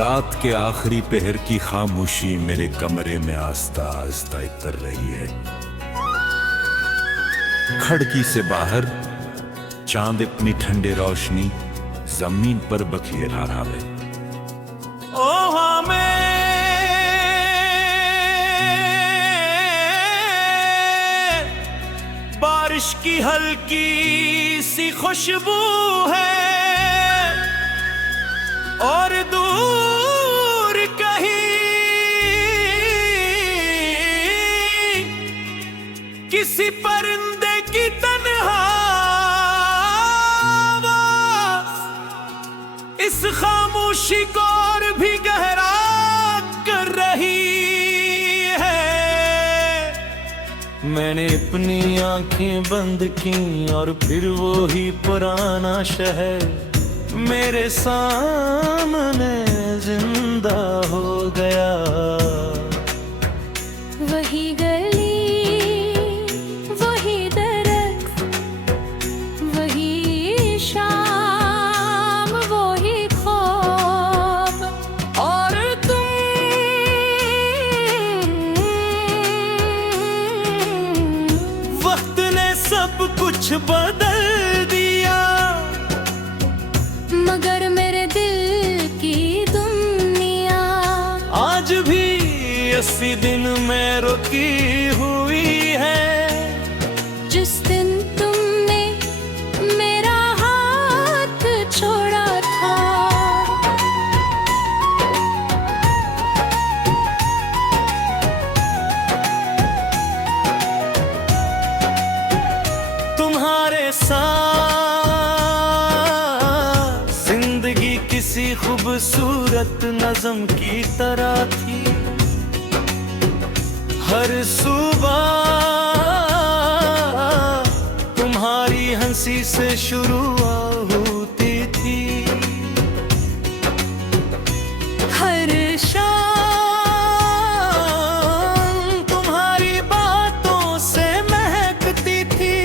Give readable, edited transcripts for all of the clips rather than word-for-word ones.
रात के आखिरी पहर की खामोशी मेरे कमरे में आस्ता आस्ता उतर रही है। खिड़की से बाहर चांद अपनी ठंडी रोशनी जमीन पर बखेरा रहा है। ओ हमें बारिश की हल्की सी खुशबू है और दूर कहीं किसी परिंदे की तन्हा आवाज़ इस खामोशी को और भी गहरा कर रही है। मैंने अपनी आंखें बंद की और फिर वो ही पुराना शहर मेरे सामने जिंदा हो गया। वही गली, वही दरख्त, वही शाम, वही ख्वाब और तुम। वक्त ने सब कुछ बदल दिया मगर मेरे दिल की दुनिया आज भी 80 दिन में रुकी हुई है। जिस दिन तुमने मेरा हाथ छोड़ा था। तुम्हारे साथ जिंदगी किसी खूबसूरत नज़म की तरह थी। हर सुबह तुम्हारी हंसी से शुरू होती थी। हर शाम तुम्हारी बातों से महकती थी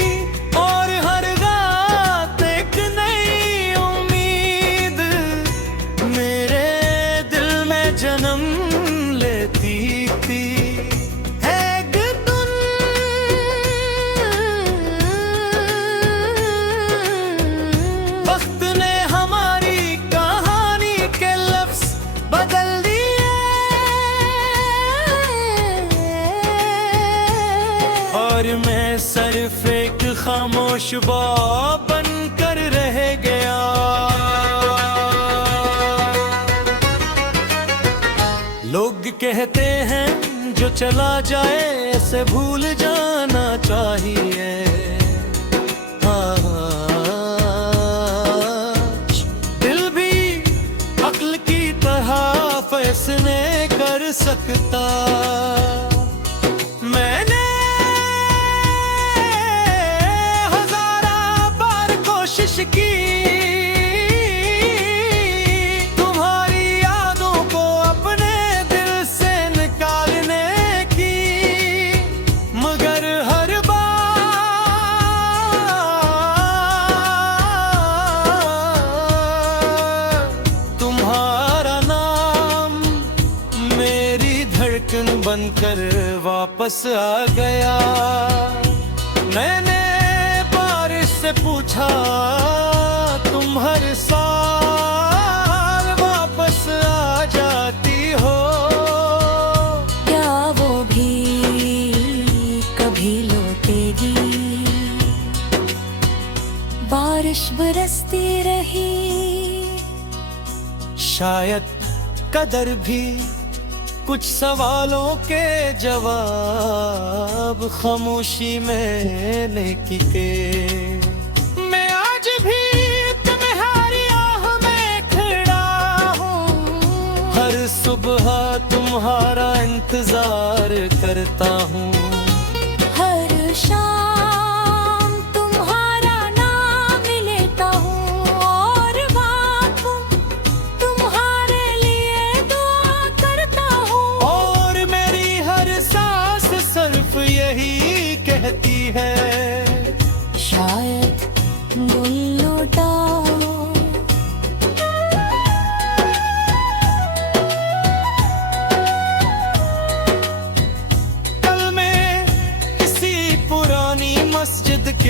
और हर रात एक नई उम्मीद मेरे दिल में जन्म लेती थी। वक्त ने हमारी कहानी के लफ्ज बदल दिए और मैं सिर्फ एक खामोश बाब बनकर रह गया। लोग कहते हैं जो चला जाए ऐसे भूल जाना चाहिए। दिल भी अक्ल की तरह फैसले कर सकता। मैंने हजारों बार कोशिश की तुम्हारी यादों को अपने दिल से निकालने की, मगर हर तुम्हारा नाम मेरी धड़कन बनकर वापस आ गया। मैंने बारिश से पूछा तुम हर साल वापस आ जाती हो। क्या वो भी कभी लौटेगी? बारिश बरसती रही। शायद कदर भी कुछ सवालों के जवाब खामोशी में लेके मैं आज भी तुम्हारी आह में खड़ा हूँ। हर सुबह तुम्हारा इंतजार करता हूँ। हर शाम तुम्हारा नाम लेता हूँ और बातों तुम्हारे लिए दुआ करता हूँ। और मेरी हर सांस सिर्फ यही कहती है शायद दिल लौटा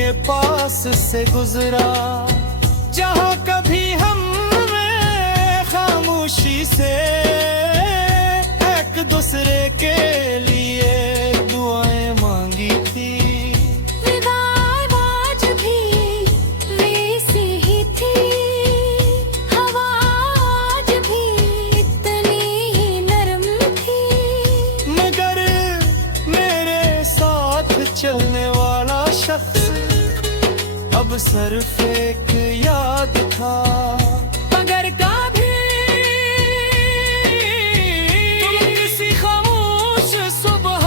के पास से गुजरा, जहाँ कभी हमने खामोशी से एक दूसरे के लिए दुआएं मांगी थी। विदाई आज भी वैसी ही थी, हवा आज भी इतनी ही नरम थी। मगर मेरे साथ चलने वाला शख्स अब सिर्फ एक याद था। मगर कभी तुम किसी खामोश सुबह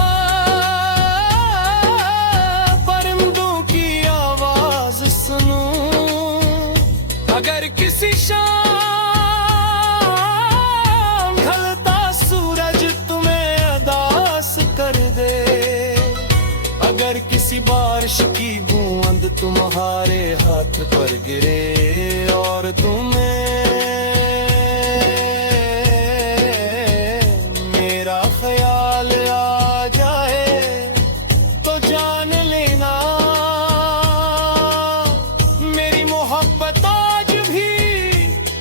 परिंदों की आवाज सुनो, अगर किसी शाम ढलता सूरज तुम्हें अदास कर दे, अगर किसी बारिश की बूंद तुम्हारे हाथ पर गिरे और तुम्हें मेरा ख्याल आ जाए, तो जान लेना मेरी मोहब्बत आज भी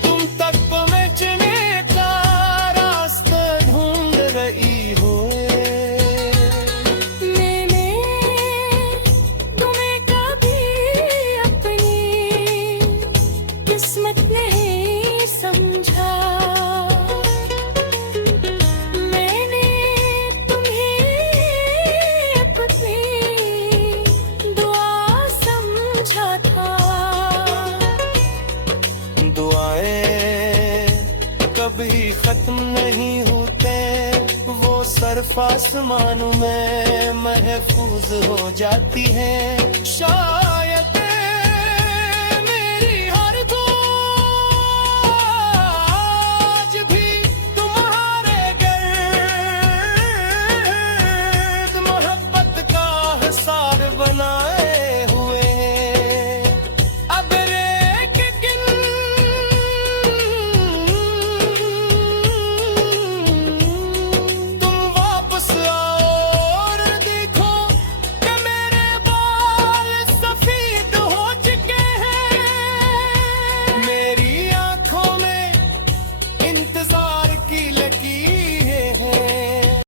तुम तक पहुंचने का रास्ता ढूंढ रही हो। मैंने तुम्हें कभी अपनी किस्मत नहीं समझा, मैंने तुम्हें अपनी दुआ समझा था। दुआएं कभी खत्म नहीं होते, वो सिर्फ आसमानों में महफूज हो जाती हैं।